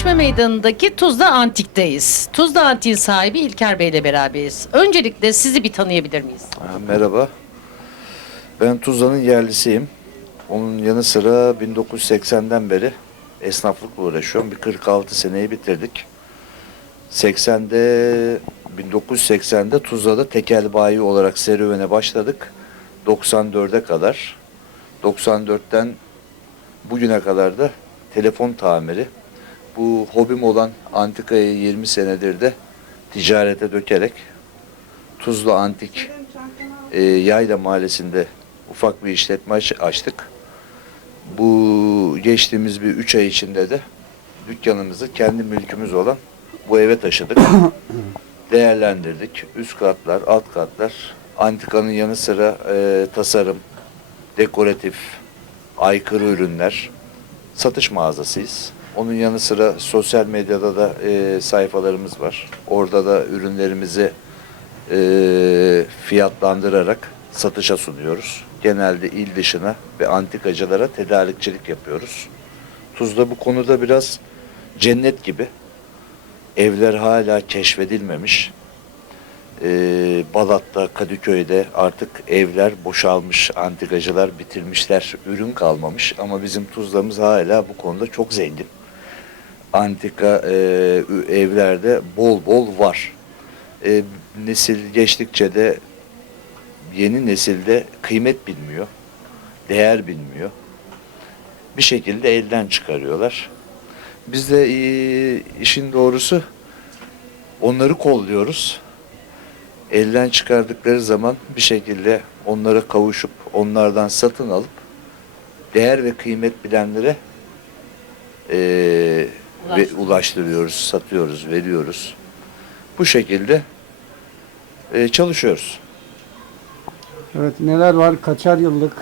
Çeşme Meydanı'ndaki Tuzla Antik'teyiz. Tuzla Antik'in sahibi İlker Bey ile beraberiz. Öncelikle sizi bir tanıyabilir miyiz? Ha, Merhaba. Ben Tuzla'nın yerlisiyim. Onun yanı sıra 1980'den beri esnaflıkla uğraşıyorum. Bir 46 seneyi bitirdik. 80'de 1980'de Tuzla'da tekel bayi olarak serüvene başladık. 94'e kadar. 94'ten bugüne kadar da telefon tamiri. Bu hobim olan antikayı 20 senedir de ticarete dökerek Tuzla Antik e, Yayla Mahallesi'nde ufak bir işletme aç- açtık. Bu geçtiğimiz bir üç ay içinde de dükkanımızı kendi mülkümüz olan bu eve taşıdık. Değerlendirdik. Üst katlar, alt katlar. Antikanın yanı sıra e, tasarım, dekoratif, aykırı ürünler. Satış mağazasıyız. Onun yanı sıra sosyal medyada da e, sayfalarımız var. Orada da ürünlerimizi e, fiyatlandırarak satışa sunuyoruz. Genelde il dışına ve antikacılara tedarikçilik yapıyoruz. Tuzla bu konuda biraz cennet gibi. Evler hala keşfedilmemiş. Ee, Balat'ta, Kadıköy'de artık evler boşalmış, antikacılar bitirmişler, ürün kalmamış. Ama bizim Tuzla'mız hala bu konuda çok zengin. Antika e, evlerde bol bol var. E, nesil geçtikçe de yeni nesilde kıymet bilmiyor, değer bilmiyor. Bir şekilde elden çıkarıyorlar. Biz de e, işin doğrusu onları kolluyoruz. Elden çıkardıkları zaman bir şekilde onlara kavuşup onlardan satın alıp değer ve kıymet bilenlere e, ve ulaştırıyoruz, satıyoruz, veriyoruz. Bu şekilde e, çalışıyoruz. Evet neler var? Kaçar yıllık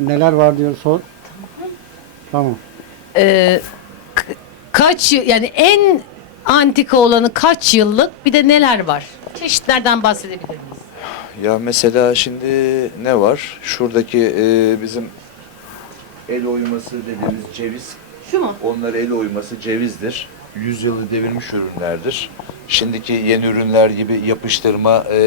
neler var diyor sor. Tamam. Ee, kaç yani en antika olanı kaç yıllık bir de neler var? Çeşitlerden bahsedebilir miyiz? Ya mesela şimdi ne var? Şuradaki e, bizim el oyması dediğimiz ceviz. Şu mu? Onlar el oyması cevizdir. Yüzyılı devirmiş ürünlerdir. Şimdiki yeni ürünler gibi yapıştırma, e,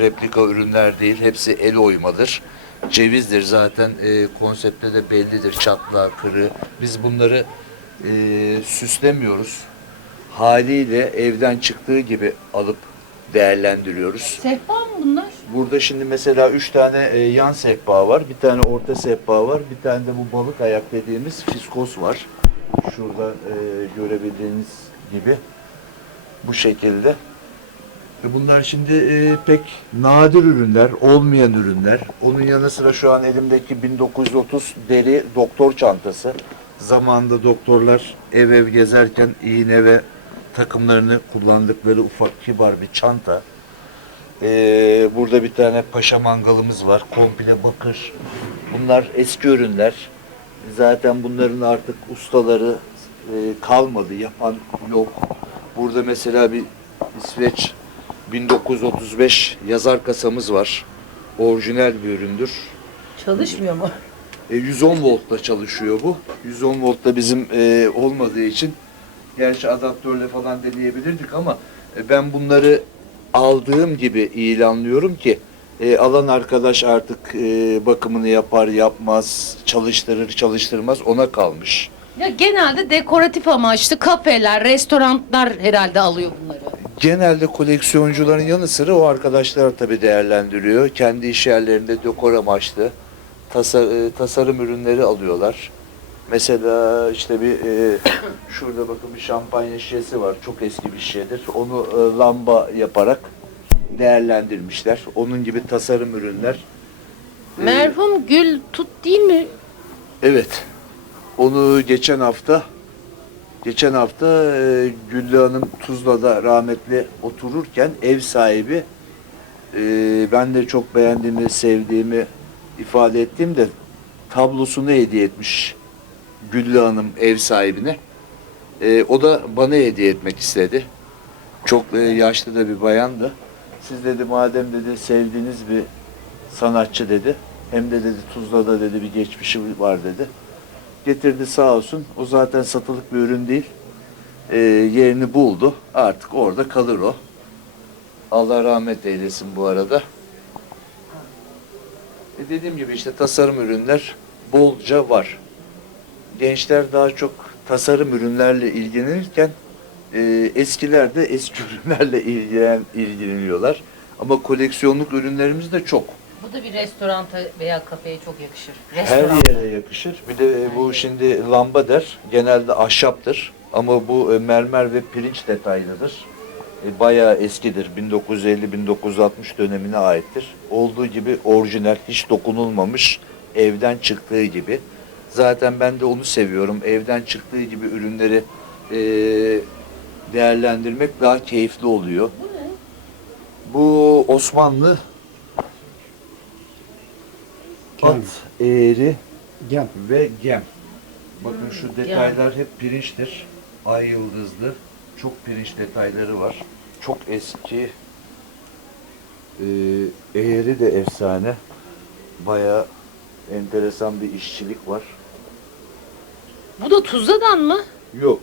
replika ürünler değil. Hepsi el oymadır. Cevizdir zaten e, konsepte de bellidir. Çatla, kırı. Biz bunları e, süslemiyoruz. Haliyle evden çıktığı gibi alıp değerlendiriyoruz. Sehpa mı bunlar? Burada şimdi mesela üç tane e, yan sehpa var, bir tane orta sehpa var, bir tane de bu balık ayak dediğimiz fiskos var. Şurada e, görebildiğiniz gibi bu şekilde. E, Bunlar şimdi e, pek nadir ürünler, olmayan ürünler. Onun yanı sıra şu an elimdeki 1930 deri doktor çantası. Zamanında doktorlar ev ev gezerken iğne ve takımlarını kullandıkları ufak kibar bir çanta. Ee, burada bir tane paşa mangalımız var. Komple bakır. Bunlar eski ürünler. Zaten bunların artık ustaları e, kalmadı. Yapan yok. Burada mesela bir İsveç 1935 yazar kasamız var. Orijinal bir üründür. Çalışmıyor mu? E, 110 voltla çalışıyor bu. 110 voltta bizim e, olmadığı için gerçi adaptörle falan deneyebilirdik ama e, ben bunları aldığım gibi ilanlıyorum ki e, alan arkadaş artık e, bakımını yapar yapmaz, çalıştırır çalıştırmaz ona kalmış. Ya genelde dekoratif amaçlı kafeler, restoranlar herhalde alıyor bunları. Genelde koleksiyoncuların yanı sıra o arkadaşlar tabii değerlendiriyor. Kendi iş yerlerinde dekor amaçlı tasa- e, tasarım ürünleri alıyorlar. Mesela işte bir e, şurada bakın bir şampanya şişesi var. Çok eski bir şişedir. Onu e, lamba yaparak değerlendirmişler. Onun gibi tasarım ürünler. E, Merhum Gül Tut değil mi? Evet. Onu geçen hafta geçen hafta e, Güllü Hanım Tuzla'da rahmetli otururken ev sahibi e, ben de çok beğendiğimi, sevdiğimi ifade ettim de tablosunu hediye etmiş Güllü Hanım ev sahibine. E, o da bana hediye etmek istedi. Çok e, yaşlı da bir bayandı. Siz dedi madem dedi sevdiğiniz bir sanatçı dedi. Hem de dedi Tuzla'da dedi bir geçmişi var dedi. getirdi sağ olsun. O zaten satılık bir ürün değil. Ee, yerini buldu. Artık orada kalır o. Allah rahmet eylesin bu arada. E dediğim gibi işte tasarım ürünler bolca var. Gençler daha çok tasarım ürünlerle ilgilenirken e, eskiler de eski ürünlerle ilgilen, ilgileniyorlar. Ama koleksiyonluk ürünlerimiz de çok. Bu da bir restoranta veya kafeye çok yakışır. Her Restoran. yere yakışır. Bir de e, bu şimdi lamba der. Genelde ahşaptır. Ama bu e, mermer ve pirinç detaylıdır. E, Bayağı eskidir. 1950-1960 dönemine aittir. Olduğu gibi orijinal, hiç dokunulmamış, evden çıktığı gibi. Zaten ben de onu seviyorum. Evden çıktığı gibi ürünleri e, değerlendirmek daha keyifli oluyor. Bu ne? Bu Osmanlı Gem. at eğri Gem. ve gem. Bakın şu detaylar hep pirinçtir. Ay yıldızlı. Çok pirinç detayları var. Çok eski. Ee, eğri de efsane. Bayağı enteresan bir işçilik var. Bu da Tuzla'dan mı? Yok.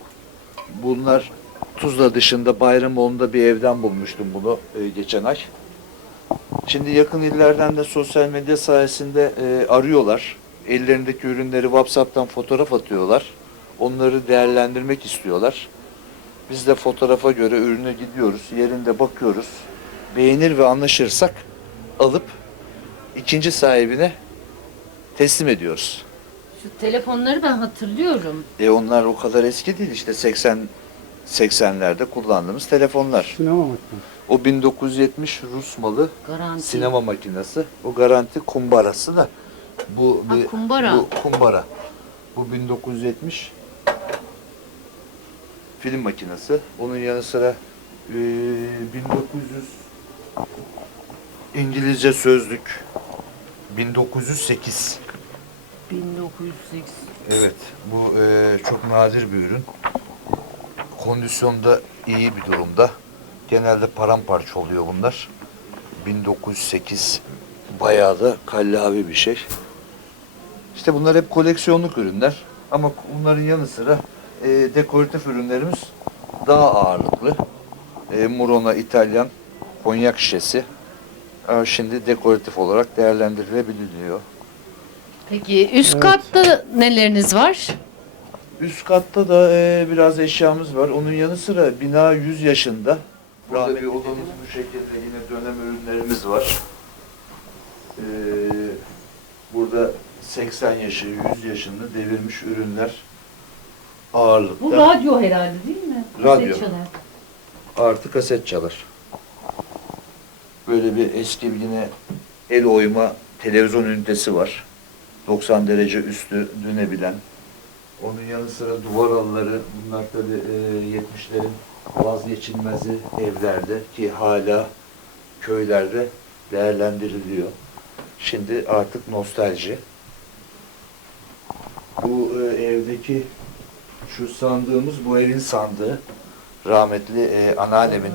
Bunlar Tuzla dışında Bayramoğlu'nda bir evden bulmuştum bunu e, geçen ay. Şimdi yakın illerden de sosyal medya sayesinde e, arıyorlar. Ellerindeki ürünleri WhatsApp'tan fotoğraf atıyorlar. Onları değerlendirmek istiyorlar. Biz de fotoğrafa göre ürüne gidiyoruz. Yerinde bakıyoruz. Beğenir ve anlaşırsak alıp ikinci sahibine teslim ediyoruz. Şu telefonları ben hatırlıyorum. E onlar o kadar eski değil işte 80 80'lerde kullandığımız telefonlar. Sinema makinesi. O 1970 Rus malı Garanti. sinema makinesi. O garanti kumbarası da bu Ha, bir- kumbara. bu kumbara. Bu 1970 film makinesi. Onun yanı sıra e, 1900 İngilizce sözlük 1908 1908. Evet, bu e, çok nadir bir ürün. Kondisyonda iyi bir durumda. Genelde paramparça oluyor bunlar. 1908 bayağı da kallavi bir şey. İşte bunlar hep koleksiyonluk ürünler. Ama bunların yanı sıra e, dekoratif ürünlerimiz daha ağırlıklı. E, Murona İtalyan konyak şişesi. Ama şimdi dekoratif olarak değerlendirilebiliyor. Peki üst Evet. katta neleriniz var? Üst katta da e, biraz eşyamız var. Onun yanı sıra bina 100 yaşında. Burada bir odamız bu şekilde yine dönem ürünlerimiz var. E, burada 80 yaşı, 100 yaşında devirmiş ürünler ağırlıkta. Bu radyo herhalde değil mi? Radyo. Kaset çalar. Artı kaset çalar. Böyle bir eski yine el oyma televizyon ünitesi var. 90 derece üstü dönebilen. Onun yanı sıra duvar halıları bunlar tabi e, 70'lerin vazgeçilmezi evlerde ki hala köylerde değerlendiriliyor. Şimdi artık nostalji. Bu e, evdeki şu sandığımız bu evin sandığı. Rahmetli e, anneannemin,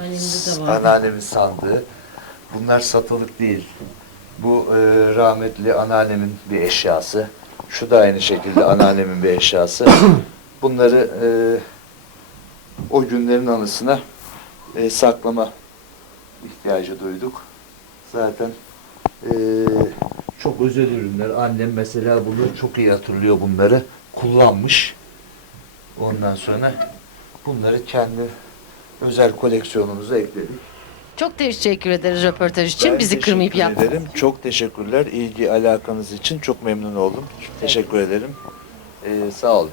anneannemin sandığı. Bunlar satılık değil. Bu e, rahmetli anneannemin bir eşyası. Şu da aynı şekilde anneannemin bir eşyası. Bunları e, o günlerin anısına e, saklama ihtiyacı duyduk. Zaten e, çok özel ürünler. Annem mesela bunu çok iyi hatırlıyor bunları. Kullanmış. Ondan sonra bunları kendi özel koleksiyonumuza ekledik. Çok teşekkür ederiz röportaj için. Ben Bizi teşekkür kırmayıp yaptınız. ederim. Çok teşekkürler. İlgi alakanız için çok memnun oldum. Teşekkür ederim. Ee, sağ olun.